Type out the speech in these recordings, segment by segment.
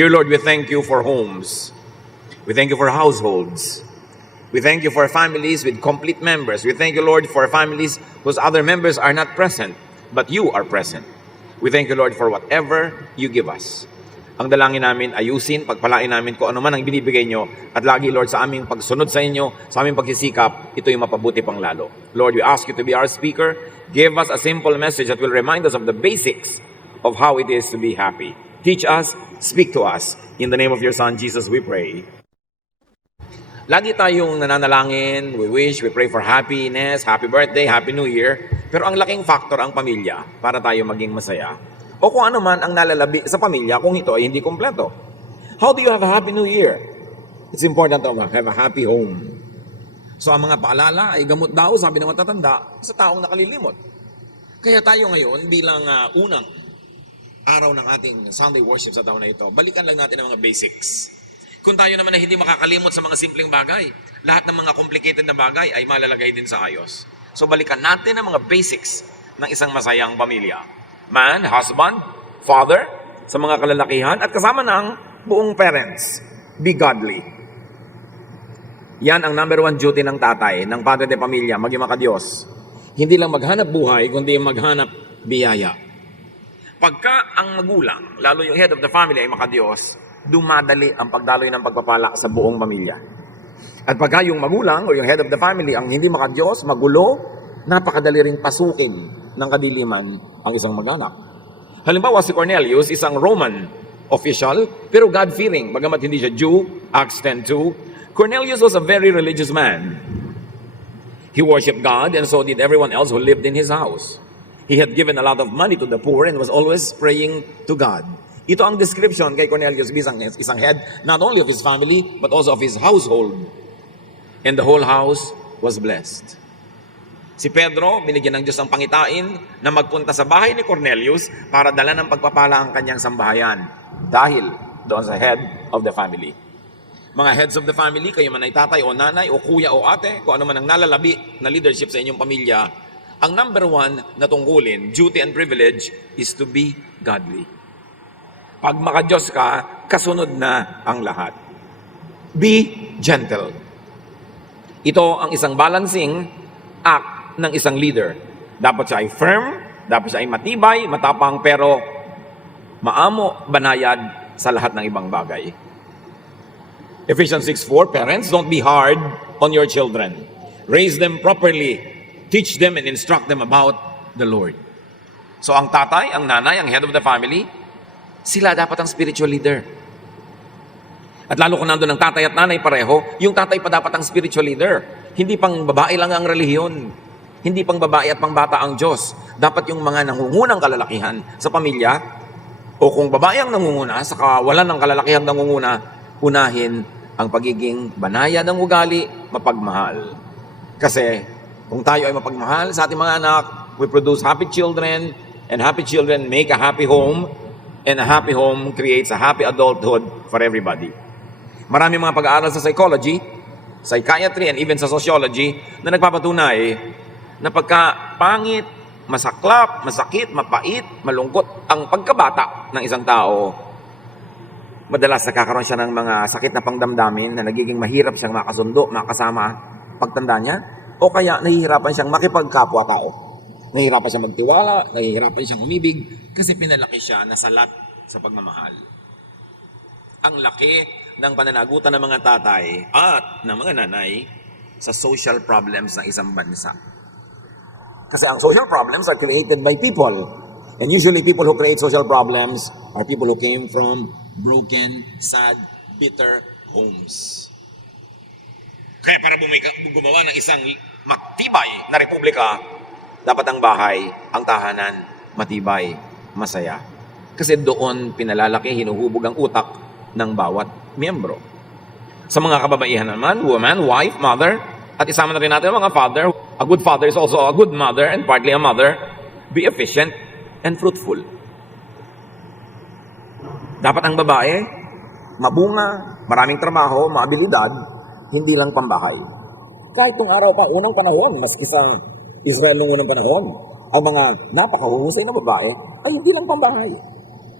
Dear Lord, we thank you for homes. We thank you for households. We thank you for families with complete members. We thank you, Lord, for families whose other members are not present, but you are present. We thank you, Lord, for whatever you give us. Ang dalangin namin, ayusin, pagpalain namin kung ano man ang binibigay nyo. At lagi, Lord, sa aming pagsunod sa inyo, sa aming pagsisikap, ito'y mapabuti pang lalo. Lord, we ask you to be our speaker. Give us a simple message that will remind us of the basics of how it is to be happy. Teach us, speak to us. In the name of your Son, Jesus, we pray. Lagi tayong nananalangin, we wish, we pray for happiness, happy birthday, happy new year. Pero ang laking factor ang pamilya para tayo maging masaya. O kung ano man ang nalalabi sa pamilya kung ito ay hindi kompleto. How do you have a happy new year? It's important to have a happy home. So ang mga paalala ay gamot daw, sabi ng matatanda, sa taong nakalilimot. Kaya tayo ngayon bilang unang araw ng ating Sunday worship sa taon na ito, balikan lang natin ang mga basics. Kung tayo naman ay hindi makakalimot sa mga simpleng bagay, lahat ng mga complicated na bagay ay malalagay din sa ayos. So balikan natin ang mga basics ng isang masayang pamilya. Man, husband, father, sa mga kalalakihan, at kasama ng buong parents. Be godly. Yan ang number one duty ng tatay, ng padre de pamilya, maging makadiyos. Hindi lang maghanap buhay, kundi maghanap biyaya. Pagka ang magulang, lalo yung head of the family ay makadiyos, dumadali ang pagdaloy ng pagpapala sa buong pamilya. At pagka yung magulang o yung head of the family ang hindi makadiyos, magulo, napakadali ring pasukin ng kadiliman ang isang mag-anak. Halimbawa si Cornelius, isang Roman official, pero God-fearing, bagamat hindi siya Jew, Acts 10:2. Cornelius was a very religious man. He worshipped God and so did everyone else who lived in his house. He had given a lot of money to the poor and was always praying to God. Ito ang description kay Cornelius bilang isang head, not only of his family, but also of his household. And the whole house was blessed. Si Pedro, binigyan ng Diyos ng pangitain na magpunta sa bahay ni Cornelius para dala ng pagpapala ang kanyang sambahayan dahil doon sa head of the family. Mga heads of the family, kayo man ay tatay o nanay o kuya o ate, kung ano man ang nalalabi na leadership sa inyong pamilya, ang number one na tungkulin, duty and privilege, is to be godly. Pag makadiyos ka, kasunod na ang lahat. Be gentle. Ito ang isang balancing act ng isang leader. Dapat siya ay firm, dapat siya ay matibay, matapang, pero maamo, banayad sa lahat ng ibang bagay. Ephesians 6:4, parents, don't be hard on your children. Raise them properly. Teach them and instruct them about the Lord. So ang tatay, ang nanay, ang head of the family, sila dapat ang spiritual leader. At lalo kung nandun ang tatay at nanay pareho, yung tatay pa dapat ang spiritual leader. Hindi pang babae lang ang relihiyon. Hindi pang babae at pang bata ang Diyos. Dapat yung mga nangungunang kalalakihan sa pamilya, o kung babae ang nangunguna, sa kawalan ng kalalakihan nangunguna, unahin ang pagiging banaya ng ugali, mapagmahal. Kasi kung tayo ay mapagmahal sa ating mga anak, we produce happy children, and happy children make a happy home, and a happy home creates a happy adulthood for everybody. Marami mga pag-aaral sa psychology, psychiatry, and even sa sociology na nagpapatunay na pagka pangit, masaklap, masakit, mapait, malungkot ang pagkabata ng isang tao, madalas nakakaroon siya ng mga sakit na pangdamdamin na nagiging mahirap siyang makasundo, makasama pagtanda niya, o kaya nahihirapan siyang makipagkapwa-tao. Nahihirapan siyang magtiwala, nahihirapan siyang umibig kasi pinalaki siya na salat sa pagmamahal. Ang laki ng pananagutan ng mga tatay at ng mga nanay sa social problems ng isang bansa. Kasi ang social problems are created by people. And usually people who create social problems are people who came from broken, sad, bitter homes. Kaya para gumawa ng isang matibay na republika, dapat ang bahay, ang tahanan, matibay, masaya. Kasi doon pinalalaki, hinuhubog ang utak ng bawat miyembro. Sa mga kababaihan naman, woman, wife, mother, at isama na rin natin ang mga father. A good father is also a good mother and partly a mother. Be efficient and fruitful. Dapat ang babae, mabunga, maraming trabaho, maabilidad, hindi lang pambahay. Kahit nung araw pa, unang panahon, maski sa Israel nung unang panahon, ang mga napakahuhusay na babae ay hindi lang pambahay.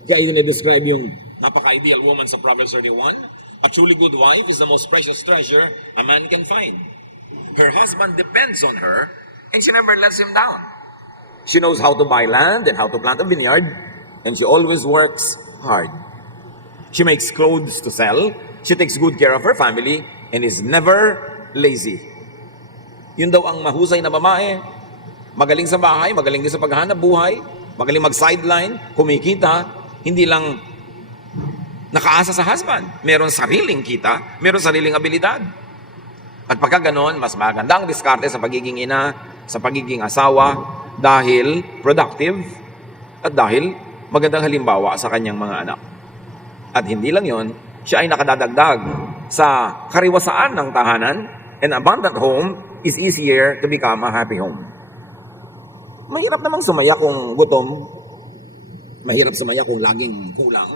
Kaya yun i-describe yung Napaka-ideal woman sa Proverbs 31. A truly good wife is the most precious treasure a man can find. Her husband depends on her, and she never lets him down. She knows how to buy land and how to plant a vineyard, and she always works hard. She makes clothes to sell, she takes good care of her family, and is never lazy. Yun daw ang mahusay na babae. Magaling sa bahay, magaling din sa paghahanap buhay, magaling mag-sideline, kumikita, hindi lang nakaasa sa husband. Meron sariling kita, meron sariling abilidad. At pagka ganon, mas magandang diskarte sa pagiging ina, sa pagiging asawa, dahil productive, at dahil magandang halimbawa sa kanyang mga anak. At hindi lang yon, siya ay nakadadagdag sa kariwasaan ng tahanan. An abundant home is easier to become a happy home. Mahirap namang sumaya kung gutom. Mahirap sumaya kung laging kulang.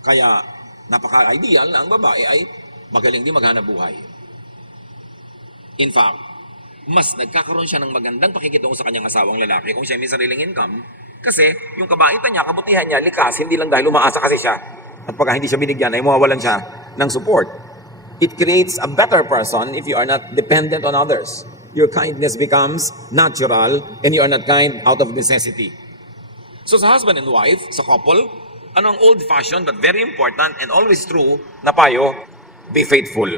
Kaya napaka-ideal na ang babae ay magaling din maghanap buhay. In fact, mas nagkakaroon siya ng magandang pakikitungo sa kanyang asawang lalaki kung siya may sariling income. Kasi yung kabaitan niya, kabutihan niya, likas, hindi lang dahil umaasa kasi siya. At pagka hindi siya binigyan, ay mawawalan siya ng support. It creates a better person if you are not dependent on others. Your kindness becomes natural and you are not kind out of necessity. So sa husband and wife, sa couple, ano ang old-fashioned but very important and always true na payo? Be faithful.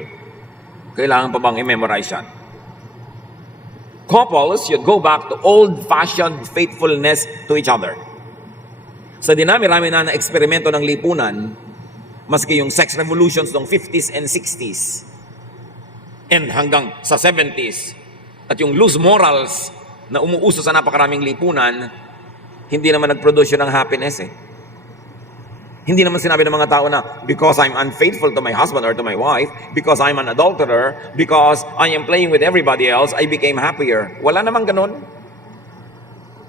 Kailangan pa bang i-memorize yan? Couples should go back to old-fashioned faithfulness to each other. Sa dinami-rami na eksperimento ng lipunan, maski yung sex revolutions noong 50s and 60s, and hanggang sa 70s, at yung loose morals na umuuso sa napakaraming lipunan, hindi naman nag-produce yun ng happiness eh. Hindi naman sinabi ng mga tao na, because I'm unfaithful to my husband or to my wife, because I'm an adulterer, because I am playing with everybody else, I became happier. Wala namang ganun.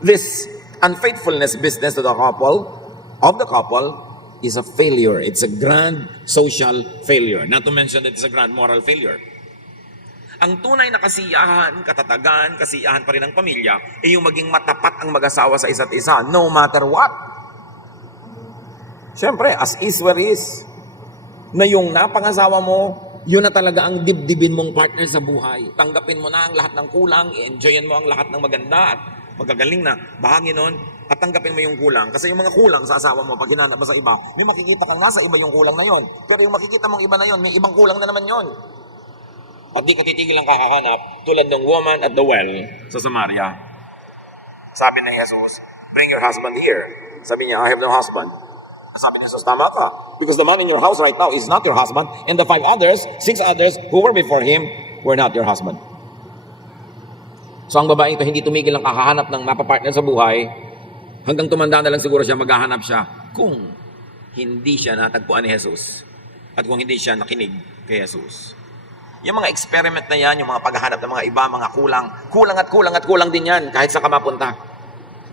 This unfaithfulness business of the couple, is a failure. It's a grand social failure. Not to mention that it's a grand moral failure. Ang tunay na kasiyahan, katatagan, kasiyahan pa rin ng pamilya, ay yung maging matapat ang mag-asawa sa isa't isa, no matter what. Siyempre, as is where is, na yung napangasawa mo, yun na talaga ang dibdibin mong partner sa buhay. Tanggapin mo na ang lahat ng kulang, i-enjoyin mo ang lahat ng maganda at magagaling na bahagi nun, at tanggapin mo yung kulang. Kasi yung mga kulang sa asawa mo, pag hinanap mo sa iba, may makikita kang nasa iba yung kulang na yun. Pero yung makikita mong iba na yun, may ibang kulang na naman yun. At di ka titigil ang kakahanap, tulad ng woman at the well sa Samaria. Sabi ng Jesus, bring your husband here. Sabi niya, I have no husband. Sabi ni Jesus, tama ka. Because the man in your house right now is not your husband, and the 6 others who were before him were not your husband. So ang babae ito hindi tumigil ang kakahanap ng mapapartner sa buhay, hanggang tumanda na lang siguro siya, maghahanap siya kung hindi siya natagpuan ni Jesus at kung hindi siya nakinig kay Jesus. Yung mga experiment na yan, yung mga paghahanap ng mga iba, mga kulang din yan kahit sa ka mapunta.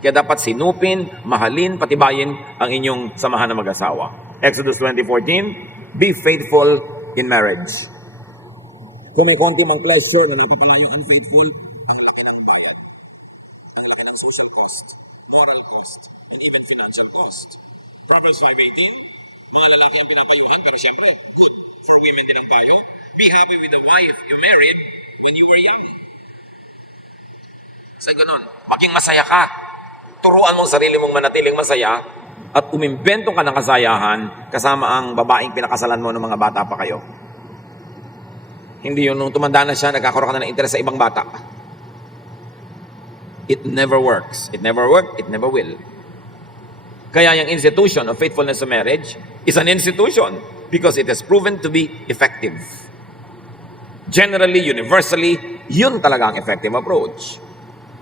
Kaya dapat sinupin, mahalin, patibayin ang inyong samahan ng mag-asawa. Exodus 20:14, be faithful in marriage. Kung may konti mang pleasure na napapala yung unfaithful, ang laki ng bayad. Ang laki ng social cost, moral cost, and even financial cost. Proverbs 5:18, mga lalaki ang pinapayuhan, pero syempre, good for women din ang payo. Be happy with the wife you married when you were young. Sa ganun, maging masaya ka. Turuan mo ang sarili mong manatiling masaya at umimbento ka ng kasayahan kasama ang babaeng pinakasalan mo ng mga bata pa kayo. Hindi yun, nung tumanda na siya, nagkakaroon ka na ng interes sa ibang bata. It never works. It never worked. It never will. Kaya yung institution of faithfulness to marriage is an institution because it has proven to be effective. Generally, universally, yun talaga ang effective approach.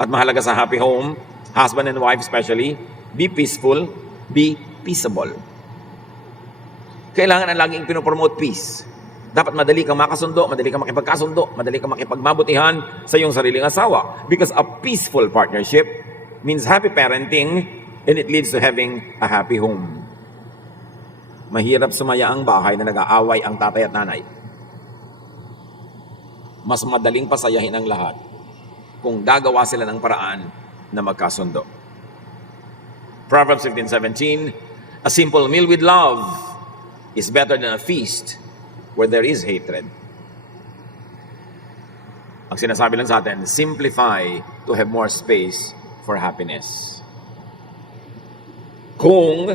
At mahalaga sa happy home, husband and wife especially, be peaceful, be peaceable. Kailangan ang laging pinopromote peace. Dapat madali kang makasundo, madali kang makipagkasundo, madali kang makipagmabutihan sa iyong sariling asawa. Because a peaceful partnership means happy parenting and it leads to having a happy home. Mahirap sumaya ang bahay na nag-aaway ang tatay at nanay. Mas madaling pasayahin ang lahat kung gagawa sila ng paraan na magkasundo. Proverbs 15:17, a simple meal with love is better than a feast where there is hatred. Ang sinasabi lang sa atin, simplify to have more space for happiness. Kung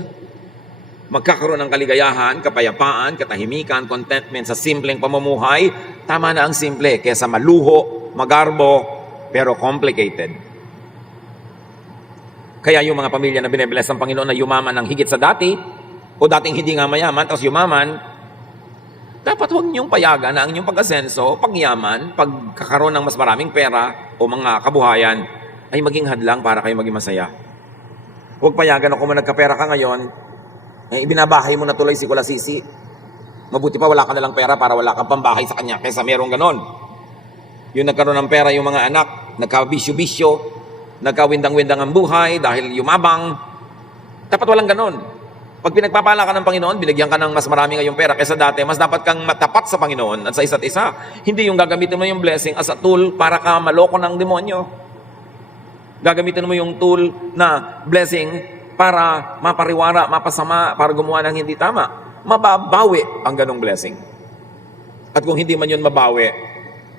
magkakaroon ng kaligayahan, kapayapaan, katahimikan, contentment sa simpleng pamumuhay, tama na ang simple kaysa maluho, magarbo, pero complicated. Kaya yung mga pamilya na binibless ng Panginoon na yumaman ng higit sa dati, o dating hindi nga mayaman, tapos yumaman, dapat huwag niyong payagan na ang inyong pag-asenso, pagyaman, pagkakaroon ng mas maraming pera o mga kabuhayan, ay maging hadlang para kayo maging masaya. Huwag payagan na kung nagkapera ka ngayon, ibinabahay mo na tuloy si Kulasisi. Mabuti pa wala ka nalang pera para wala kang pambahay sa kanya kaysa merong ganon. Yung nagkaroon ng pera yung mga anak, nagkabisyo-bisyo, nagkawindang-windang ang buhay dahil yumabang. Dapat walang ganon. Pag pinagpapala ka ng Panginoon, binigyan ka ng mas marami ngayong pera kaysa dati, mas dapat kang matapat sa Panginoon at sa isa't isa. Hindi yung gagamitin mo yung blessing as a tool para ka maloko ng demonyo. Gagamitin mo yung tool na blessing para mapariwara, mapasama, para gumawa ng hindi tama. Mababawi ang ganong blessing. At kung hindi man yun mabawi,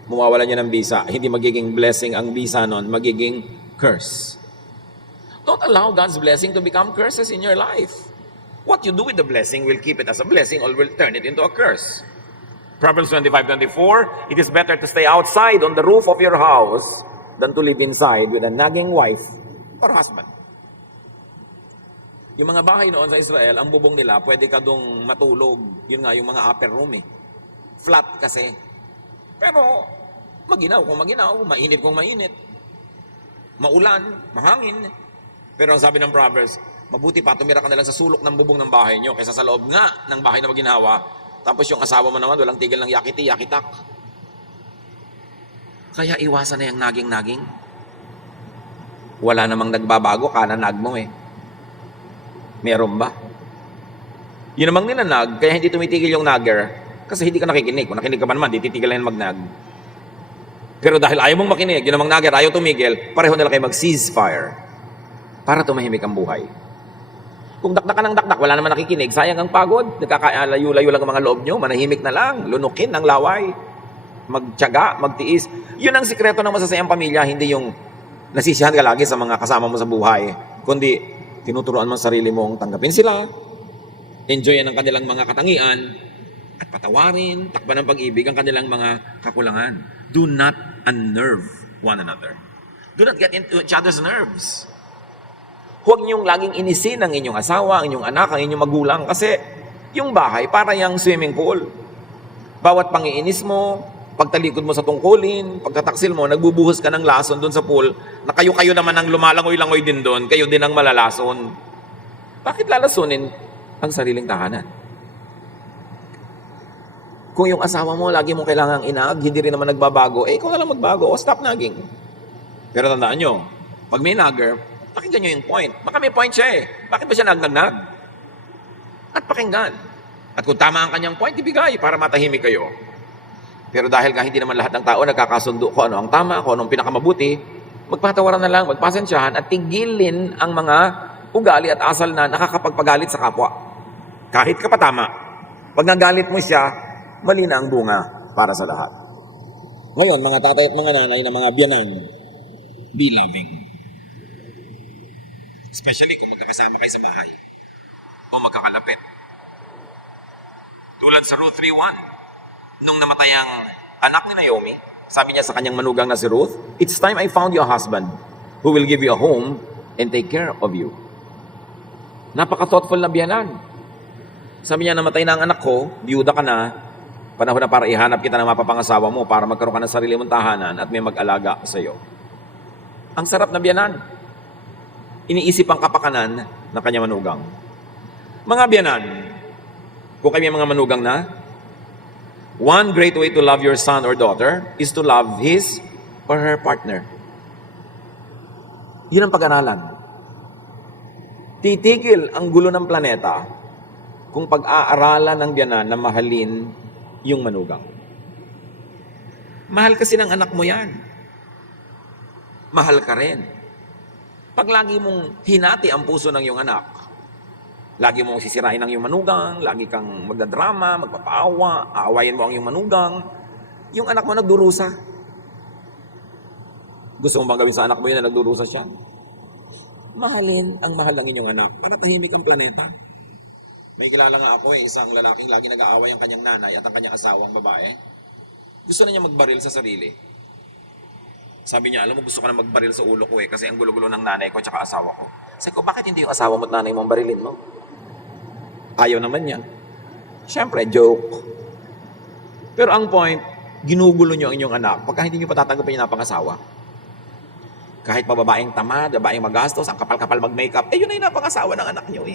mawawalan niya ng visa. Hindi magiging blessing ang visa nun, magiging curse. Don't allow God's blessing to become curses in your life. What you do with the blessing will keep it as a blessing or will turn it into a curse. Proverbs 25:24, it is better to stay outside on the roof of your house than to live inside with a nagging wife or husband. Yung mga bahay noon sa Israel, ang bubong nila, pwede ka dong matulog. Yun nga, yung mga upper room eh. Flat kasi. Pero, maginaw kung maginaw, mainit kung mainit. Maulan, mahangin. Pero ang sabi ng Proverbs, mabuti pa, tumira ka na lang sa sulok ng bubong ng bahay nyo kaysa sa loob nga ng bahay na maginhawa. Tapos yung asawa mo naman, walang tigil ng yakiti, yakitak. Kaya iwasan na yung naging-naging. Wala namang nagbabago, kananag mo eh. Meron ba? Yun namang ninanag, kaya hindi tumitigil yung nagger, kasi hindi ka nakikinig. Kung nakinig ka pa naman, di titigil na yung magnag. Pero dahil ayaw mong makinig, yun namang nagger, ayaw tumigil, pareho nila kayo mag-ceasefire para tumahimik ang buhay. Kung dakdak ka ng dakdak, wala naman nakikinig, sayang ang pagod, nagkakalayo-layo lang ang mga loob nyo, manahimik na lang, lunukin ang laway, magtiyaga, magtiis. Yun ang sikreto ng masasayang pamilya, hindi yung nasisiyahan ka lagi sa mga kasama mo sa buhay, kundi tinuturuan mo sarili mong tanggapin sila, enjoyin ang kanilang mga katangian, at patawarin, takpan ng pag-ibig ang kanilang mga kakulangan. Do not unnerve one another. Do not get into each other's nerves. Huwag niyong laging inisin ang inyong asawa, ang inyong anak, ang inyong magulang, kasi yung bahay para yung swimming pool. Bawat pangiinis mo, pagtalikod mo sa tungkulin, pagtataksil mo, nagbubuhos ka ng lason doon sa pool, na kayo-kayo naman ang lumalangoy-langoy din doon, kayo din ang malalason. Bakit lalasunin ang sariling tahanan? Kung yung asawa mo, lagi mong kailangang inag, hindi rin naman nagbabago, ikaw na lang magbago, o stop nagging. Pero tandaan nyo, pag may nagger, pakinggan nyo yung point. Baka may point siya eh. Bakit ba siya nagnag? At pakinggan. At kung tama ang kanyang point, ibigay para matahimik kayo. Pero dahil nga hindi naman lahat ng tao nagkakasundo kung ano ang tama, kung anong pinakamabuti, magpatawaran na lang, magpasensyahan at tigilin ang mga ugali at asal na nakakapagpagalit sa kapwa. Kahit ka pa tama. Pag nagalit mo siya, mali na ang bunga para sa lahat. Ngayon, mga tatay at mga nanay na mga biyanan, be loving. Especially kung magkakasama kayo sa bahay o magkakalapit. Tulad sa Ruth 3:1, nung namatay ang anak ni Naomi, sabi niya sa kanyang manugang na si Ruth, "It's time I found you a husband who will give you a home and take care of you." Napaka-thoughtful na biyanan. Sabi niya, namatay na ang anak ko, biyuda ka na, panahon na para ihanap kita ng mapapangasawa mo para magkaroon ka ng sarili mong tahanan at may mag-alaga sa iyo. Ang sarap na biyanan. Iniisip ang kapakanan ng kanyang manugang. Mga biyanan, kung kayo may mga manugang na, one great way to love your son or daughter is to love his or her partner. Yun ang pag-aralan. Titigil ang gulo ng planeta kung pag-aaralan ng biyanan na mahalin yung manugang. Mahal kasi ng anak mo yan. Mahal ka rin. Pag lagi mong hinati ang puso ng iyong anak, Lagi mong sisirain ang iyong manugang, lagi kang magdadrama, magpapaawa, aawayin mo ang iyong manugang. Yung anak mo nagdurusa. Gusto mo bang gawin sa anak mo yun na nagdurusa siya? Mahalin ang mahal ng inyong anak para tahimik ang planeta. May kilala nga ako isang lalaking lagi nag-aaway ang kanyang nanay at ang kanyang asawang babae. Gusto na niya magbaril sa sarili. Sabi niya, alam mo, gusto ko na magbaril sa ulo ko kasi ang gulo-gulo ng nanay ko at asawa ko. Sabi ko, bakit hindi yung asawa mo at nanay mo ang barilin mo? Ayaw naman niya. Siyempre, joke. Pero ang point, ginugulo niyo ang inyong anak pagka hindi niyo patatanggapin yung napangasawa. Kahit pa babaeng tamad, babaeng magastos, ang kapal-kapal mag-makeup, yun na yung napangasawa ng anak niyo .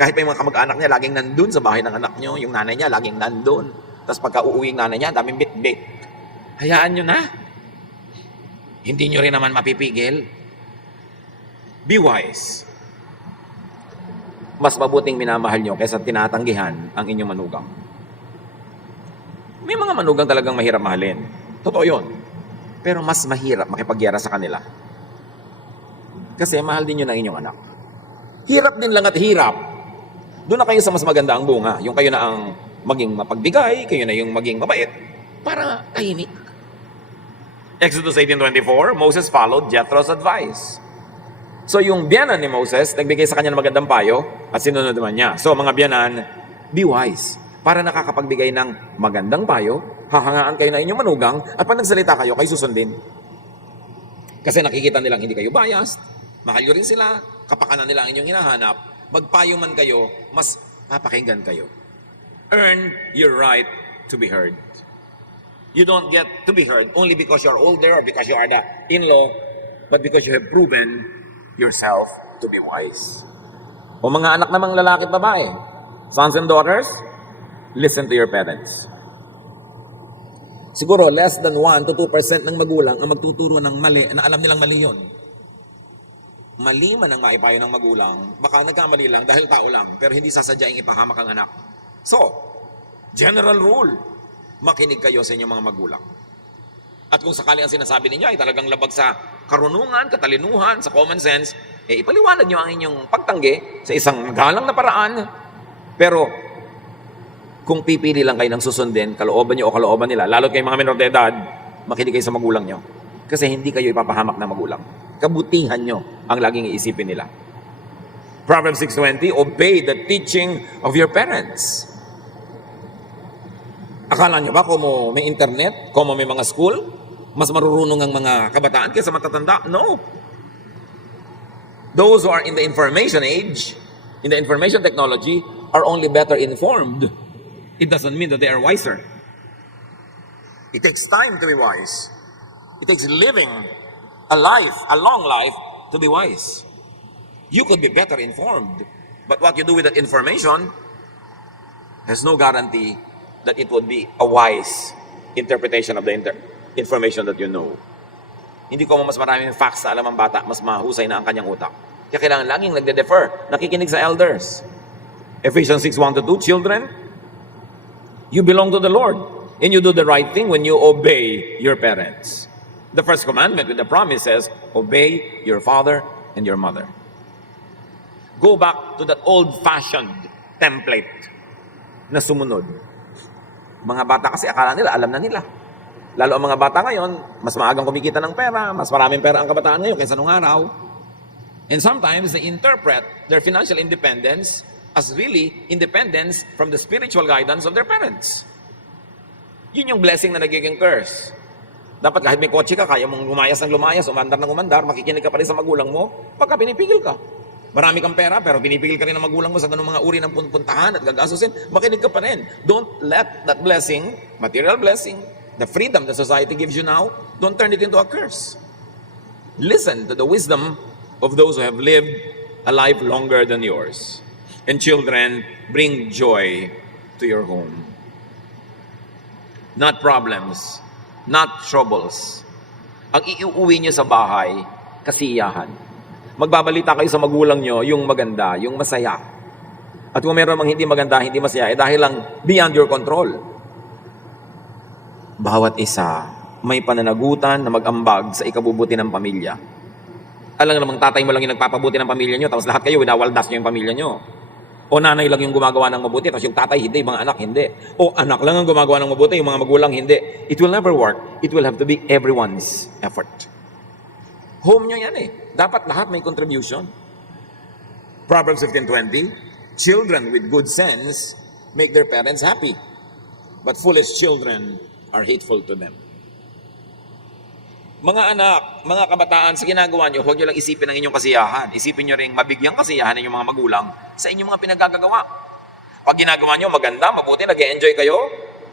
Kahit pa yung mga kamag-anak niya, laging nandun sa bahay ng anak niyo, yung nanay niya, laging nandun. Tapos pagka uuwi ng nanay niya, daming bit-bit. Hayaan niyo na. Hindi niyo rin naman mapipigil. Be wise. Mas mabuting minamahal niyo kaysa tinatanggihan ang inyong manugang. May mga manugang talagang mahirap mahalin. Totoo yun. Pero mas mahirap makipagyara sa kanila. Kasi mahal din yun ang inyong anak. Hirap din lang at hirap. Doon na kayo sa mas maganda ang bunga. Yung kayo na ang maging mapagbigay, kayo na yung maging mabait. Para tahimik. Exodus 18:24, Moses followed Jethro's advice. So yung biyanan ni Moses, nagbigay sa kanya ng magandang payo at sinunod naman niya. So mga biyanan, be wise. Para nakakapagbigay ng magandang payo, hahangaan kayo na inyong manugang at pag nagsalita kayo, kayo susundin. Kasi nakikita nilang hindi kayo biased, mahal nyo rin sila, kapakanan nila ang inyong hinahanap, magpayo man kayo, mas papakinggan kayo. Earn your right to be heard. You don't get to be heard only because you're older or because you are the in-law, but because you have proven yourself to be wise. O mga anak namang lalaki at babae, sons and daughters, listen to your parents. Siguro less than 1 to 2% ng magulang ang magtuturo ng mali na alam nilang mali yun. Mali man ang maipayo ng magulang, baka nagkamali lang dahil tao lang, pero hindi sasadyaing ipahamak ang anak. So, general rule, makinig kayo sa inyong mga magulang. At kung sakali ang sinasabi ninyo ay talagang labag sa karunungan, katalinuhan, sa common sense, ipaliwanag nyo ang inyong pagtanggi sa isang magalang na paraan. Pero, kung pipili lang kayo ng susundin, kalooban nyo o kalooban nila, lalo kayo mga menor de edad, makinig kayo sa magulang nyo. Kasi hindi kayo ipapahamak na magulang. Kabutihan nyo ang laging iisipin nila. Proverbs 6:20, obey the teaching of your parents. Akala nyo ba kung may internet, kung may mga school, mas marurunong ang mga kabataan kaysa matatanda? No. Those who are in the information age, in the information technology, are only better informed. It doesn't mean that they are wiser. It takes time to be wise. It takes living a life, a long life, to be wise. You could be better informed, but what you do with that information has no guarantee that it would be a wise interpretation of the information that you know. Hindi ko mas maraming facts na alam ang bata, mas mahusay na ang kanyang utak. Kaya kailangan laging nagde-defer, nakikinig sa elders. Ephesians 6:1-2, children, you belong to the Lord, and you do the right thing when you obey your parents. The first commandment with the promise says, obey your father and your mother. Go back to that old-fashioned template na sumunod. Mga bata kasi akala nila, alam na nila. Lalo ang mga bata ngayon, mas maagang kumikita ng pera, mas maraming pera ang kabataan ngayon kaysa nung araw. And sometimes they interpret their financial independence as really independence from the spiritual guidance of their parents. Yun yung blessing na nagiging curse. Dapat kahit may kotse ka, kaya mong lumayas ng lumayas, umandar ng umandar, makikinig ka pa rin sa magulang mo, pagka pinipigil ka. Marami kang pera, pero pinipigil ka rin ng magulang mo sa ganung mga uri ng puntahan at gagasusin, makinig ka pa rin. Don't let that blessing, material blessing, the freedom that society gives you now, don't turn it into a curse. Listen to the wisdom of those who have lived a life longer than yours. And children, bring joy to your home. Not problems, not troubles. Ang iuwi niyo sa bahay, kasiyahan. Magbabalita kayo sa magulang nyo yung maganda, yung masaya. At kung meron mang hindi maganda, hindi masaya, dahil lang beyond your control. Bawat isa may pananagutan na mag-ambag sa ikabubuti ng pamilya. Alam namang tatay mo lang yung nagpapabuti ng pamilya nyo, tapos lahat kayo winawaldas nyo yung pamilya nyo. O nanay lang yung gumagawa ng mabuti, tapos yung tatay hindi, mga anak hindi. O anak lang ang gumagawa ng mabuti, yung mga magulang hindi. It will never work. It will have to be everyone's effort. Home nyo yan eh. Dapat lahat may contribution. Proverbs 15:20, children with good sense make their parents happy, but foolish children are hateful to them. Mga anak, mga kabataan, sa ginagawa nyo, huwag nyo lang isipin ang inyong kasiyahan. Isipin nyo rin mabigyang kasiyahan ng inyong mga magulang sa inyong mga pinagagagawa. Pag ginagawa nyo, maganda, mabuti, nag-e-enjoy kayo,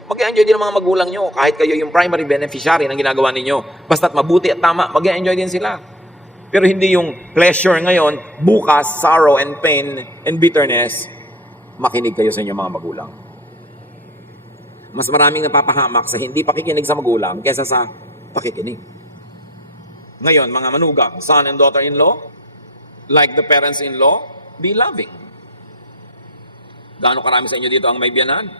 mag-e-enjoy din ang mga magulang nyo. Kahit kayo yung primary beneficiary ng ginagawa ninyo. Basta't mabuti at tama, mag-e-enjoy din sila. Pero hindi yung pleasure ngayon, bukas, sorrow and pain and bitterness, makinig kayo sa inyong mga magulang. Mas maraming napapahamak sa hindi pakikinig sa magulang kaysa sa pakikinig. Ngayon, mga manugang, son and daughter-in-law, like the parents-in-law, be loving. Gaano karami sa inyo dito ang may biyanan?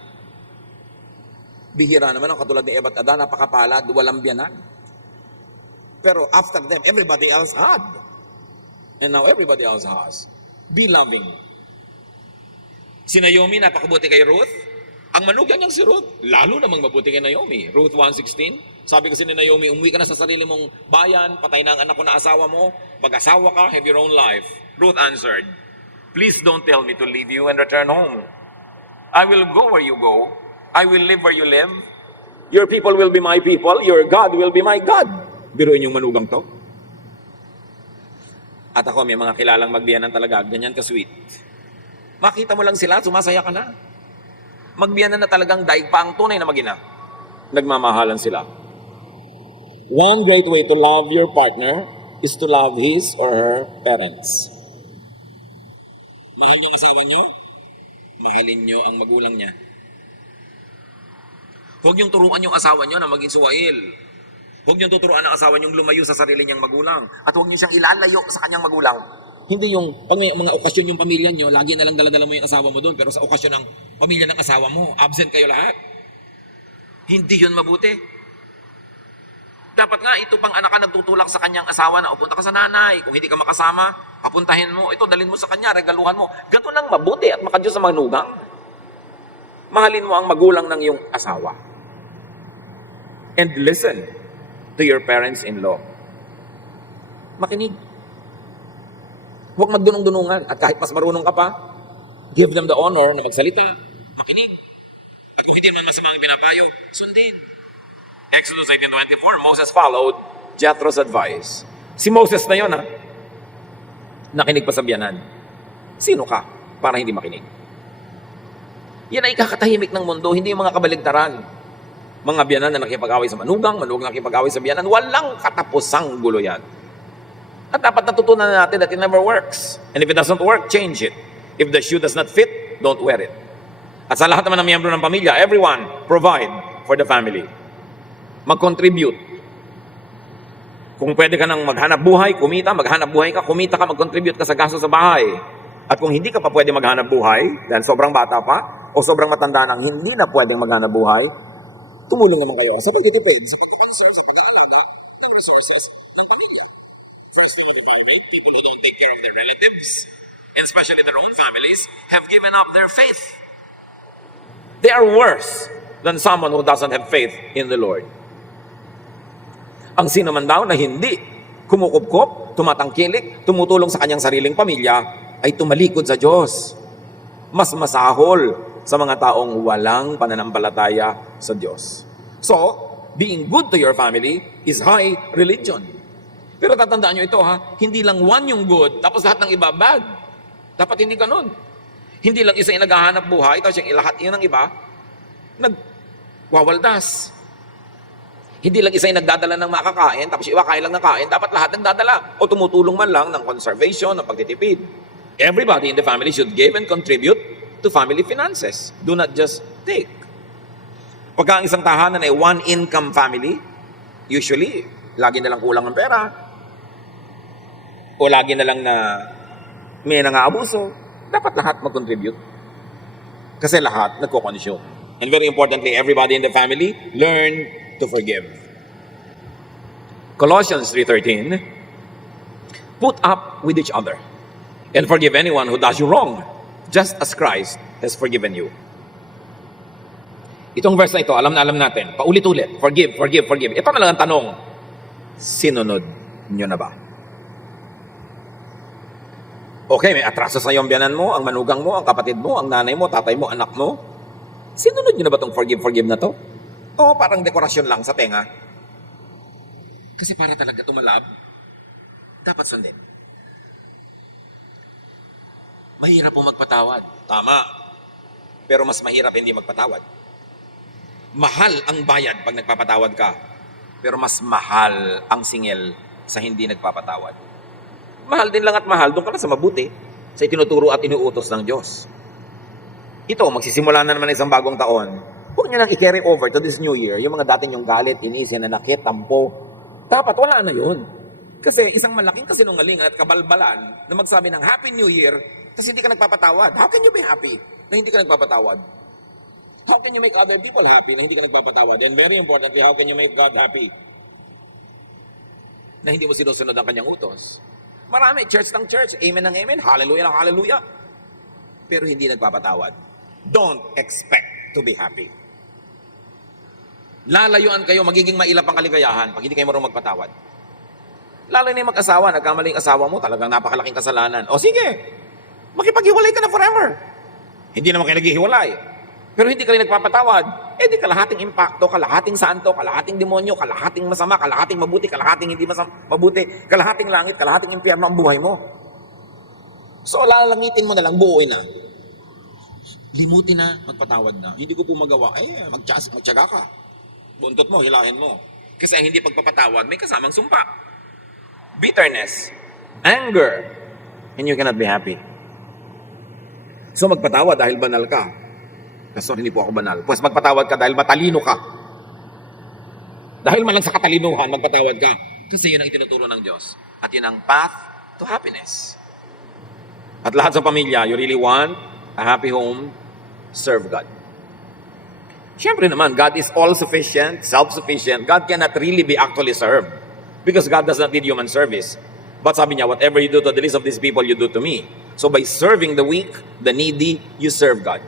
Bihira naman ang katulad ni Eva at Adan, napakapalad, walang biyanan. Pero after them, everybody else had. And now everybody else has. Be loving. Si Naomi, napakabuti kay Ruth. Ang manugang niyang si Ruth, lalo namang mabuti kay Naomi. Ruth 1:16, sabi kasi ni Naomi, umuwi ka na sa sarili mong bayan, patay na ang anak ko na asawa mo, mag-asawa ka, have your own life. Ruth answered, please don't tell me to leave you and return home. I will go where you go. I will live where you live. Your people will be my people. Your God will be my God. Biruin yung manugang to. At ako, may mga kilalang magbiyanan talaga, ganyan ka-sweet. Makita mo lang sila, sumasaya ka na. Magbiyanan na talagang daig pa ang tunay na mag-ina. Nagmamahalan sila. One great way to love your partner is to love his or her parents. Mahal ng asawa nyo? Mahalin nyo ang magulang niya. Huwag niyong turuan yung asawa nyo na maging suwail. Huwag niyong tuturuan ang asawa niyong lumayo sa sarili niyang magulang. At huwag niyo siyang ilalayo sa kanyang magulang. Hindi yung, pag may mga okasyon yung pamilya nyo, lagi na lang dala-dala mo yung asawa mo doon, pero sa okasyon ng pamilya ng asawa mo, absent kayo lahat. Hindi yun mabuti. Dapat nga, ito pang anak ka nagtutulak sa kanyang asawa na, upunta ka sa nanay, kung hindi ka makasama, papuntahin mo, ito, dalhin mo sa kanya, regaluhan mo. Ganito lang mabuti at makadyo sa manugang. Mahalin mo ang magulang ng iyong asawa. And listen to your parents-in-law. Makinig. Huwag magdunong-dunungan. At kahit mas marunong ka pa, give them the honor na magsalita, makinig. At kung hindi man masamang pinapayo, sundin. Exodus 18:24, Moses followed Jethro's advice. Si Moses na yun, ha? Nakinig pa sa biyanan. Sino ka para hindi makinig? Yan ay kakatahimik ng mundo, hindi yung mga kabaligtaran. Mga biyanan na nakipag-away sa manugang na nakipag-away sa biyanan, walang katapusang gulo yan. At dapat natutunan natin that it never works. And if it doesn't work, change it. If the shoe does not fit, don't wear it. At sa lahat naman ng miyembro ng pamilya, everyone, provide for the family. Mag-contribute. Kung pwede ka nang maghanap buhay, kumita, maghanap buhay ka, kumita ka, mag-contribute ka sa gasto sa bahay. At kung hindi ka pa pwede maghanap buhay, dahil sobrang bata pa, o sobrang matanda nang hindi na pwedeng maghanap buhay, tumulong naman kayo sa pagtitipid, sa pag-conserve, sa pag-aalaga ng resources ng pamilya. 1 Timothy 5:8, people who don't take care of their relatives, and especially their own families, have given up their faith. They are worse than someone who doesn't have faith in the Lord. Ang sino man daw na hindi kumukupkop, tumatangkilik, tumutulong sa kanyang sariling pamilya, ay tumalikod sa Diyos. Mas masahol sa mga taong walang pananampalataya sa Diyos. So, being good to your family is high religion. Pero tatandaan nyo ito, ha, hindi lang one yung good, tapos lahat ng iba bad. Dapat hindi ganun. Hindi lang isa yung naghahanap buhay, tapos yung lahat yun ng iba, nagwawaldas. Hindi lang isa yung nagdadala ng makakain, tapos iba kain lang ng kain, dapat lahat nagdadala. O tumutulong man lang ng conservation, ng pagtitipid. Everybody in the family should give and contribute to family finances. Do not just take. Pagka ang isang tahanan ay one-income family, usually, lagi na lang kulang ng pera, o lagi na lang na may nang-aabuso, dapat lahat mag-contribute. Kasi lahat nagko-consume. And very importantly, everybody in the family, learn to forgive. Colossians 3:13, put up with each other and forgive anyone who does you wrong. just as Christ has forgiven you. Itong verse na ito, alam na alam natin. Paulit-ulit. Forgive, forgive, forgive. Ito na lang ang tanong. Sinunod nyo na ba? Okay, may atraso sa iyong biyanan mo, ang manugang mo, ang kapatid mo, ang nanay mo, tatay mo, anak mo. Sinunod nyo na ba itong forgive, forgive na to? O parang dekorasyon lang sa tenga? Kasi para talaga tumalab, dapat sundin. Mahirap po magpatawad. Tama. Pero mas mahirap hindi magpatawad. Mahal ang bayad pag nagpapatawad ka. Pero mas mahal ang singil sa hindi nagpapatawad. Mahal din lang at mahal, doon ka na sa mabuti, sa itinuturo at inuutos ng Diyos. Ito, magsisimula na naman isang bagong taon. Huwag nyo nang i-carry over to this new year, yung mga dating yung galit, inis, nanakit, tampo. Dapat wala na yun. Kasi isang malaking kasinungalingan at kabalbalan na magsabi ng Happy New Year, tapos hindi ka nagpapatawad. How can you be happy na hindi ka nagpapatawad? How can you make other people happy na hindi ka nagpapatawad? And very importantly, how can you make God happy na hindi mo sinusunod ang kanyang utos? Marami, church ng church, amen ng amen, hallelujah ng hallelujah. Pero hindi nagpapatawad. Don't expect to be happy. Lalayuan kayo, magiging mailap ang kaligayahan pag hindi kayo marunong magpatawad. Lalo na yung mag-asawa, nagkamaling asawa mo, talagang napakalaking kasalanan. O sige, makipaghiwalay ka na forever. Hindi naman kayo naghihiwalay. Pero hindi ka rin nagpapatawad. Eh di kalahating impacto, kalahating santo, kalahating demonyo, kalahating masama, kalahating mabuti, kalahating hindi mabuti, kalahating langit, kalahating impyerno ang buhay mo. So lalangitin mo na lang, buuin na. Limutin na, magpatawad na. Hindi ko po magawa. Magtiyaga ka. Buntot mo, hilahin mo. Kasi ang hindi pagpapatawad, may kasamang sumpa. Bitterness, anger, and you cannot be happy. So magpatawad dahil banal ka. Pastor, hindi po ako banal. Pues magpatawad ka dahil matalino ka. Dahil man lang sa katalinuhan, magpatawad ka. Kasi yun ang itinuturo ng Diyos. At yun ang path to happiness. At lahat sa pamilya, you really want a happy home, serve God. Siyempre naman, God is all-sufficient, self-sufficient. God cannot really be actually served. Because God does not need human service. But sabi niya, whatever you do to the least of these people, you do to me. So by serving the weak, the needy, you serve God.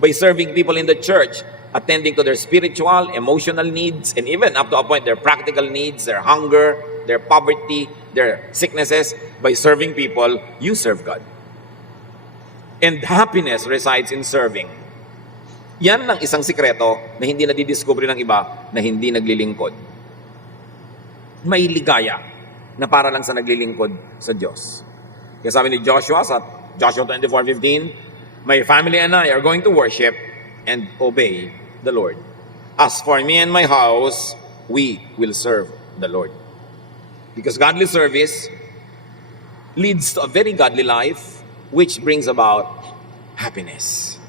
By serving people in the church, attending to their spiritual, emotional needs, and even up to a point, their practical needs, their hunger, their poverty, their sicknesses, by serving people, you serve God. And happiness resides in serving. Yan ang isang sikreto na hindi nadidiscover ng iba na hindi naglilingkod. May ligaya na para lang sa naglilingkod sa Diyos. Kaya sabi ni Joshua sa Joshua 24:15, my family and I are going to worship and obey the Lord. As for me and my house, we will serve the Lord. Because godly service leads to a very godly life, which brings about happiness.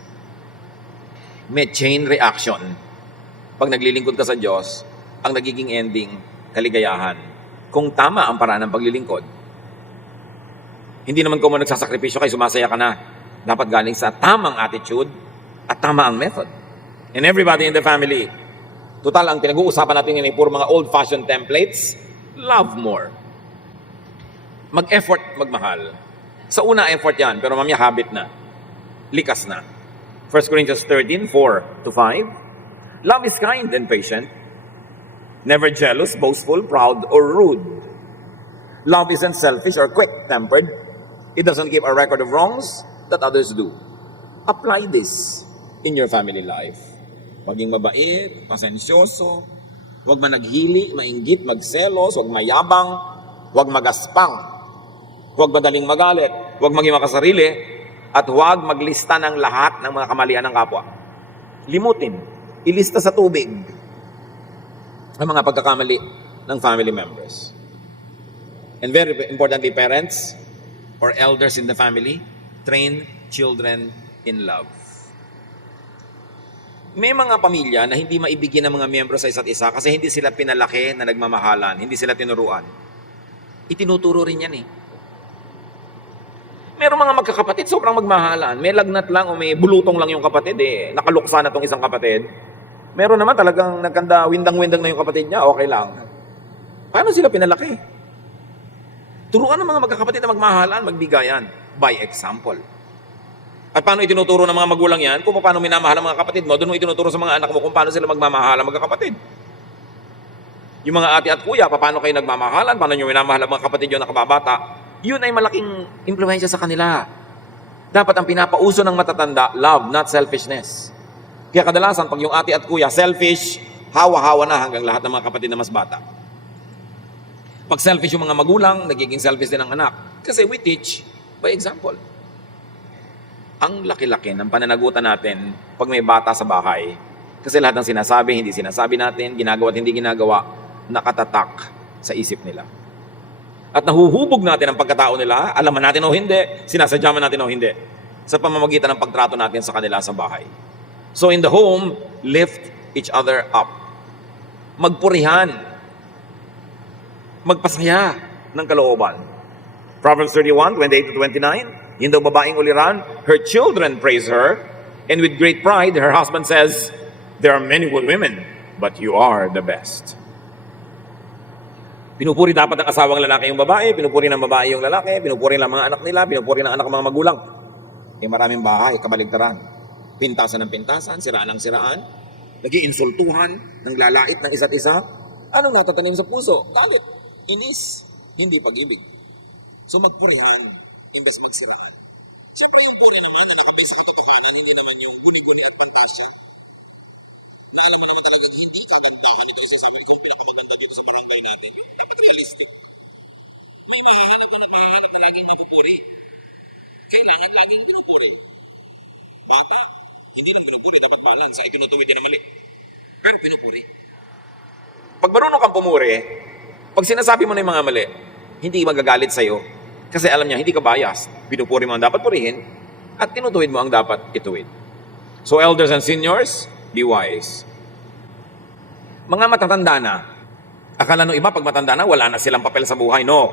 May chain reaction. Pag naglilingkod ka sa Diyos, ang nagiging ending, kaligayahan. Kung tama ang paraan ng paglilingkod. Hindi naman kung nagsasakripisyo kayo, sumasaya ka na. Dapat galing sa tamang attitude at tama ang method. And everybody in the family, total ang pinag-uusapan natin ngayon ay puro mga old-fashioned templates, love more. Mag-effort, magmahal. Sa una, effort yan, pero mamaya habit na. Likas na. 1 Corinthians 13:4-5. Love is kind and patient, never jealous, boastful, proud, or rude. Love isn't selfish or quick-tempered. It doesn't keep a record of wrongs that others do. Apply this in your family life. Maging mabait, pasensyoso, huwag managhili, mainggit, magselos, huwag mayabang, huwag magaspang, huwag madaling magalit, huwag maging makasarili, at huwag maglista ng lahat ng mga kamalian ng kapwa. Limutin, ilista sa tubig ang mga pagkakamali ng family members. And very importantly, parents or elders in the family, train children in love. May mga pamilya na hindi maibigyan ng mga miyembro sa isa't isa kasi hindi sila pinalaki na nagmamahalan, hindi sila tinuruan. Itinuturo rin yan eh. Merong mga magkakapatid, sobrang magmahalan. May lagnat lang o may bulutong lang yung kapatid eh. Nakaluksa na tong isang kapatid. Meron naman talagang nagkanda, windang-windang na yung kapatid niya, okay lang. Paano sila pinalaki? Turuan ng mga magkakapatid na magmahalan, magbigayan. By example. At paano itinuturo ng mga magulang yan? Kung paano minamahal ang mga kapatid mo, doon mo itinuturo sa mga anak mo kung paano sila magmamahal ang magkakapatid. Yung mga ate at kuya, paano kayo nagmamahalan, paano nyo minamahal ang mga kapatid nyo na kababata, yun ay malaking impluensya sa kanila. Dapat ang pinapauso ng matatanda, love, not selfishness. Kaya kadalasan, pag yung ate at kuya, selfish, hawa-hawa na hanggang lahat ng mga kapatid na mas bata. Pag selfish yung mga magulang, nagiging selfish din ang anak. Kasi we teach by example. Ang laki-laki ng pananagutan natin pag may bata sa bahay. Kasi lahat ng sinasabi, hindi sinasabi natin, ginagawa at hindi ginagawa, nakatatak sa isip nila. At nahuhubog natin ang pagkatao nila, alaman natin o hindi, sinasadyaman natin o hindi, sa pamamagitan ng pagtrato natin sa kanila sa bahay. So in the home, lift each other up. Magpurihan. Magpasaya ng kalooban. Proverbs 31:28-29, yung daw babaeng uliran, her children praise her, and with great pride, her husband says, there are many good women, but you are the best. Pinupuri dapat ng asawang lalaki yung babae, pinupuri ng babae yung lalaki, pinupuri ng mga anak nila, pinupuri ng anak ng mga magulang. Maraming bahay, kabaligtaran. Pintasan ng pintasan, siraan ng siraan, nag-iinsultuhan, ng lalait ng isa't isa. Anong natatanim sa puso? Galit, inis, hindi pag-ibig. So magpurihan, imbes magsirahan. Siyempre yung puri ng ating nakabisa sa katotohanan, hindi naman yung guni-guni at pantasya. Na alam mo naman talaga, hindi kagandahan ito sa sawa ito, pinakamaganda dito sa barangay natin. Dapat realistic. May mahihanap mo na mahahanap ng ating mapupuri. Kailangan laging pinupuri. Hindi lang pinupuri, dapat balance. Ay tinutuwid din na mali. Pero pinupuri. Pag marunong kang pumuri, pag sinasabi mo na yung mga mali, hindi magagalit sa'yo. Kasi alam niya, hindi ka biased. Pinupuri mo ang dapat purihin at tinutuwid mo ang dapat ituwid. So elders and seniors, be wise. Mga matatanda na, akala nung iba pag matanda na, wala na silang papel sa buhay. No.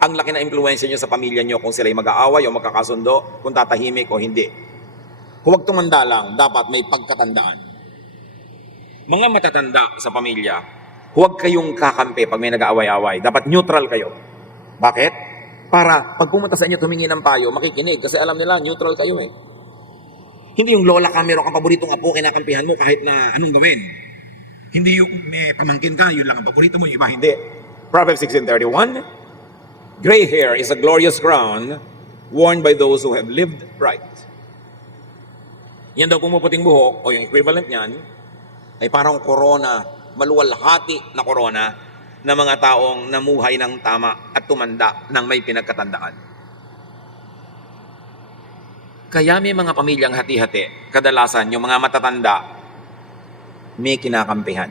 Ang laki na impluensya nyo sa pamilya nyo kung sila'y mag-aaway o magkakasundo, kung tatahimik o hindi. Huwag tumanda lang, dapat may pagkatandaan. Mga matatanda sa pamilya, huwag kayong kakampi pag may nag-aaway-away. Dapat neutral kayo. Bakit? Para pag pumunta sa inyo tumingi ng payo, makikinig. Kasi alam nila, neutral kayo eh. Hindi yung lola ka, meron kang paboritong apo, kinakampihan mo kahit na anong gawin. Hindi yung may pamangkin ka, yun lang ang paborito mo, yung iba hindi. Proverbs 16:31, gray hair is a glorious crown worn by those who have lived right. Yan daw pumuputing buhok, o yung equivalent niyan, ay parang korona, maluwalhati na korona, na mga taong namuhay ng tama at tumanda ng may pinagkatandaan. Kaya may mga pamilyang hati-hati, kadalasan yung mga matatanda, may kinakampihan.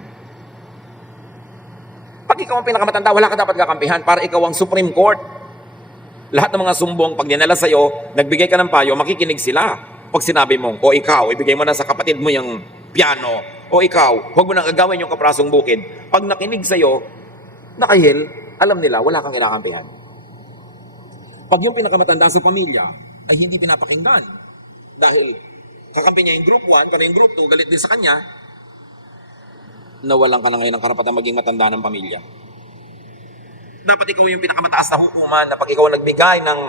Pag ikaw ang pinakamatanda, wala ka dapat kakampihan para ikaw ang Supreme Court. Lahat ng mga sumbong, pag dinala sa'yo, nagbigay ka ng payo, makikinig sila. Pag sinabi mong, o ikaw, ibigay mo na sa kapatid mo yung piano, o ikaw, huwag mo nang agawin yung kaprasong bukid. Pag nakinig sa'yo, nakahil, alam nila, wala kang kinakampihan. Pag yung pinakamatanda sa pamilya, ay hindi pinapakinggan. Dahil, kakampi niya yung group 1, kaya yung group 2, galit din sa kanya, nawalan ka na ngayon ng karapatan maging matanda ng pamilya. Dapat ikaw yung pinakamataas na hukuman na pag ikaw nagbigay ng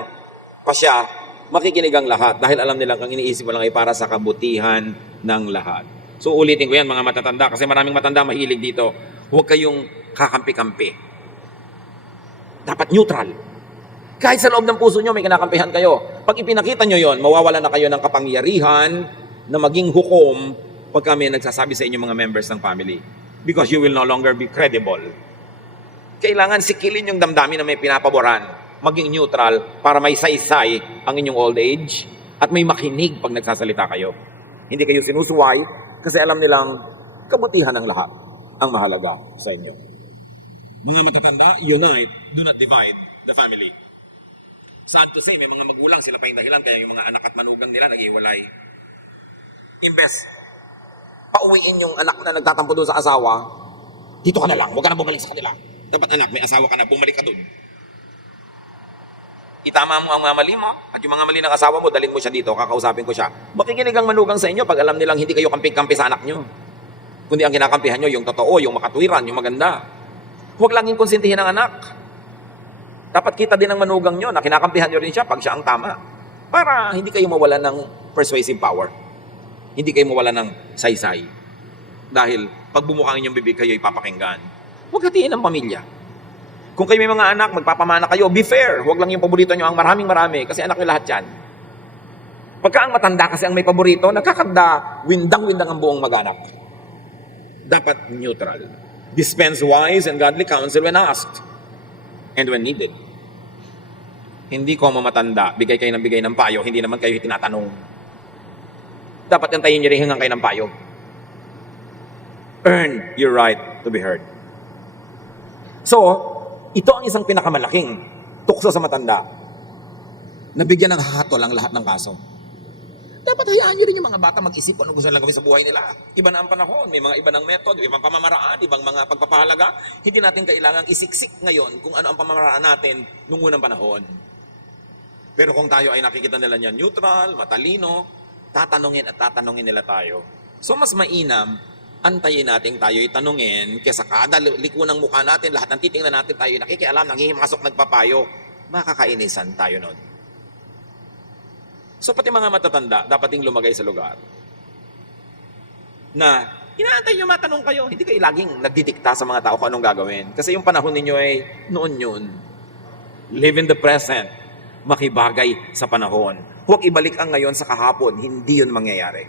pasya, makikinig ang lahat. Dahil alam nila, kang iniisip mo lang ay para sa kabutihan ng lahat. So ulitin ko yan mga matatanda, kasi maraming matanda mahilig dito. Huwag kayong kakampi-kampi. Dapat neutral. Kahit sa loob ng puso nyo, may kinakampihan kayo. Pag ipinakita nyo yon, mawawala na kayo ng kapangyarihan na maging hukom pag kami nagsasabi sa inyo mga members ng family. Because you will no longer be credible. Kailangan sikilin yung damdamin na may pinapaboran. Maging neutral para may saysay ang inyong old age at may makinig pag nagsasalita kayo. Hindi kayo sinusuway kasi alam nilang kabutihan ng lahat ang mahalaga sa inyo. Mga matatanda, unite, do not divide the family. Sad to say, may mga magulang, sila pa yung dahilan, kaya yung mga anak at manugang nila nag-iwalay. Imbes, pauwiin yung anak na nagtatampo doon sa asawa, dito ka na lang, huwag ka na bumalik sa kanila. Dapat anak, may asawa ka na, bumalik ka doon. Itama mo ang mga mali mo, at yung mga mali ng asawa mo, dalhin mo siya dito, kakausapin ko siya. Makikinig ang manugang sa inyo pag alam nilang hindi kayo kamping-kampi sa anak nyo. Kundi ang kinakampihan nyo, yung totoo, yung makatwiran, yung maganda. Huwag lang yung konsintihin ng anak. Dapat kita din ng manugang nyo na kinakampihan nyo rin siya pag siya ang tama. Para hindi kayo mawala ng persuasive power. Hindi kayo mawala ng saysay. Dahil pag bumuka ang inyong bibig, kayo ipapakinggan. Huwag hatiin ang pamilya. Kung kayo may mga anak, magpapamana kayo, be fair. Huwag lang yung paborito nyo ang maraming-marami kasi anak nyo lahat yan. Pagka ang matanda kasi ang may paborito, nagkakanda, windang-windang ang buong mag-anak. Dapat neutral. Dispense wise and godly counsel when asked and when needed. Hindi ko mamatanda, bigay kayo ng payo, hindi naman kayo tinatanong. Dapat antayin nyo rin hanggang kayo ng payo. Earn your right to be heard. So, ito ang isang pinakamalaking tukso sa matanda. Nabigyan ng hatol ang lahat ng kaso. Dapat hayaan nyo rin yung mga bata mag-isip kung ano gusto nilang gawin sa buhay nila. Iba na ang panahon, may mga iba ng method, ibang pamamaraan, ibang mga pagpapahalaga. Hindi natin kailangang isiksik ngayon kung ano ang pamamaraan natin nung unang panahon. Pero kung tayo ay nakikita nila niya neutral, matalino, tatanungin at tatanungin nila tayo. So mas mainam, antayin natin tayo'y tanungin kesa kada liko ng mukha natin, lahat ng titingnan natin tayo nakikialam, nanghihimasok, nagpapayo. Makakainisan tayo nun. So pati mga matatanda, dapat ding lumagay sa lugar na inaantay nyo matanong kayo. Hindi kayo laging nagdidikta sa mga tao kung anong gagawin. Kasi yung panahon ninyo ay noon yun. Live in the present. Makibagay sa panahon. Huwag ibalik ang ngayon sa kahapon. Hindi yun mangyayari.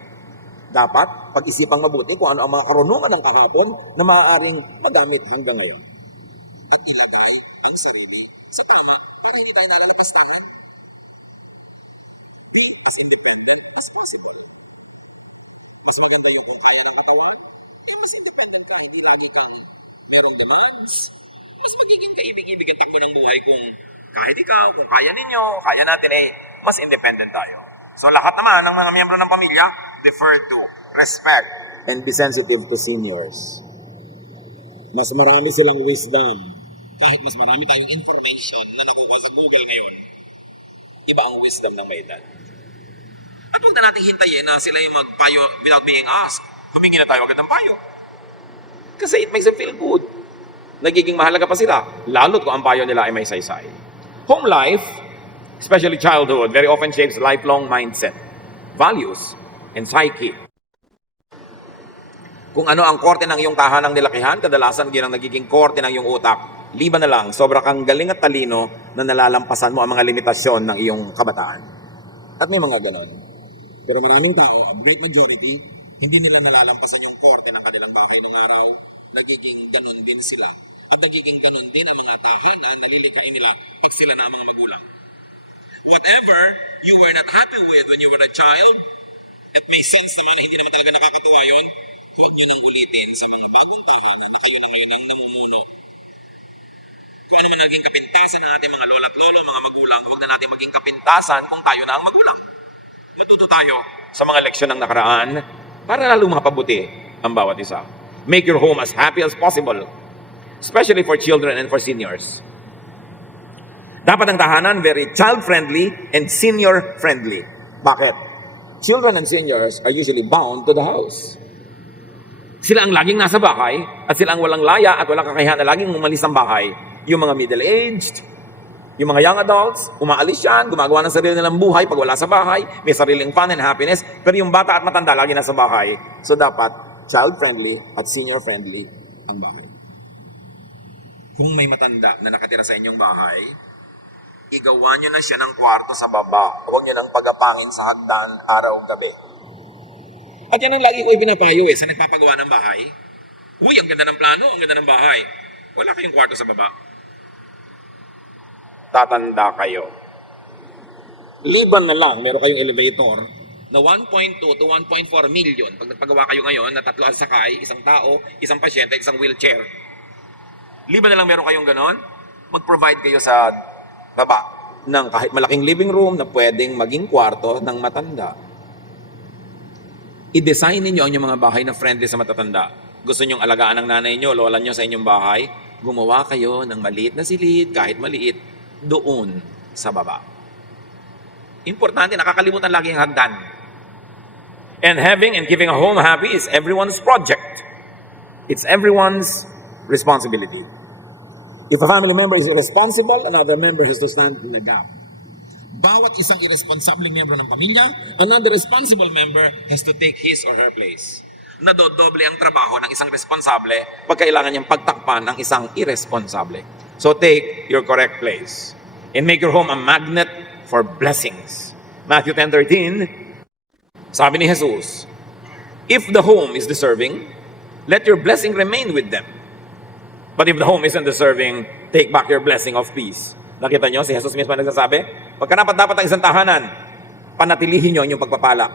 Dapat pag-isipang mabuti kung ano ang mga karunungan ng kahapon na maaaring magamit hanggang ngayon. At ilagay ang sarili sa tama para hindi tayo nalalapastahan. Be as independent as possible. Mas maganda yung kung kaya ng katawan, mas independent ka. Hindi lagi kang merong demands. Mas magiging kaibig-ibig ang takbo ng buhay kung kahit ikaw, kung kaya ninyo, kaya natin, mas independent tayo. So lahat naman ng mga miyembro ng pamilya, defer to, respect, and be sensitive to seniors. Mas marami silang wisdom. Kahit mas marami tayong information na nakuha sa Google ngayon, iba ang wisdom ng may edad. At huwag na natin hintayin na sila yung magpayo without being asked. Humingi na tayo agad ng payo. Kasi it makes them feel good. Nagiging mahalaga pa sila, lalo't kung ang payo nila ay may saysay. Home life, especially childhood, very often shapes lifelong mindset, values, and psyche. Kung ano ang korte ng iyong tahanang nilakihan, kadalasan yun ang nagiging korte ng iyong utak. Liban na lang, sobra kang galing at talino na nalalampasan mo ang mga limitasyon ng iyong kabataan. At may mga ganon. Pero maraming tao, a great majority, hindi nila nalalampasan yung korte ng kanilang bahay ng araw. Nagiging ganon din sila. At nagiging ganon din ang mga tahanan na nilikain nila pag sila na ang mga magulang. Whatever you were not happy with when you were a child, at may sense naman na hindi naman talaga nakakatuwa yun, huwag nyo nang ulitin sa mga bagong tahanan na kayo na ngayon ang namumuno. Kung ano man naging kapintasan ng ating mga lola at lolo, mga magulang, huwag na natin maging kapintasan kung tayo na ang magulang. Natuto tayo sa mga leksyon ng nakaraan para lalo mapabuti ang bawat isa. Make your home as happy as possible, especially for children and for seniors. Dapat ang tahanan very child-friendly and senior-friendly. Bakit? Children and seniors are usually bound to the house. Sila ang laging nasa bahay at sila ang walang laya at walang kakayahan na laging umalis ng bahay. Yung mga middle-aged, yung mga young adults, umaalis yan, gumagawa ng sarili nilang buhay pag wala sa bahay, may sariling fun and happiness, pero yung bata at matanda lagi nasa bahay. So dapat child-friendly at senior-friendly ang bahay. Kung may matanda na nakatira sa inyong bahay, igawa nyo na siya ng kwarto sa baba. Huwag nyo nang pagapangin sa hagdan araw-gabi. At yan ang lagi ko ipinapayo sa nagpapagawa ng bahay. Uy, ang ganda ng plano, ang ganda ng bahay. Wala kayong kwarto sa baba. Tatanda kayo. Liban na lang, meron kayong elevator na 1.2 to 1.4 million. Pag nagpagawa kayo ngayon na 3 ang sakay, isang tao, isang pasyente, isang wheelchair. Liban na lang meron kayong ganon, mag-provide kayo sa baba ng kahit malaking living room na pwedeng maging kwarto ng matanda. I-design ninyo ang inyong mga bahay na friendly sa matatanda. Gusto nyong alagaan ng nanay nyo, lola nyo sa inyong bahay, gumawa kayo ng maliit na silid, kahit maliit, doon sa baba. Importante, nakakalimutan lagi ang hagdan. And having and keeping a home happy is everyone's project. It's everyone's responsibility. If a family member is irresponsible, another member has to stand in the gap. bawat isang irresponsibleng miyembro ng pamilya, Another responsible member has to take his or her place. Nadodoble ang trabaho ng isang responsable pag kailangan niyang pagtakpan ng isang irresponsable. So take your correct place and make your home a magnet for blessings. Matthew 10:13, sabi ni Jesus, if the home is deserving, let your blessing remain with them. But if the home isn't deserving, take back your blessing of peace. Nakita nyo, si Jesus mismo nagsasabi, pagkarapat-dapat ang isang tahanan, panatilihin nyo yung pagpapala.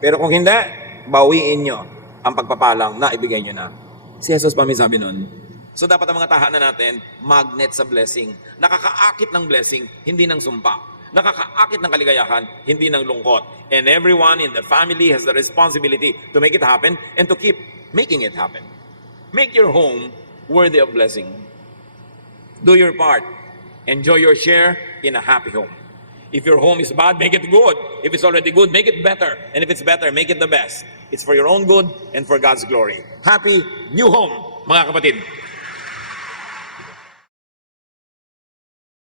Pero kung hindi, bawiin nyo ang pagpapalang na ibigay nyo na. Si Jesus pa may sabi nun. So dapat ang mga tahanan natin, magnet sa blessing. Nakakaakit ng blessing, hindi ng sumpa. Nakakaakit ng kaligayahan, hindi ng lungkot. And everyone in the family has the responsibility to make it happen and to keep making it happen. Make your home worthy of blessing. Do your part. Enjoy your share in a happy home. If your home is bad, make it good. If it's already good, make it better. And if it's better, make it the best. It's for your own good and for God's glory. Happy new home, mga kapatid.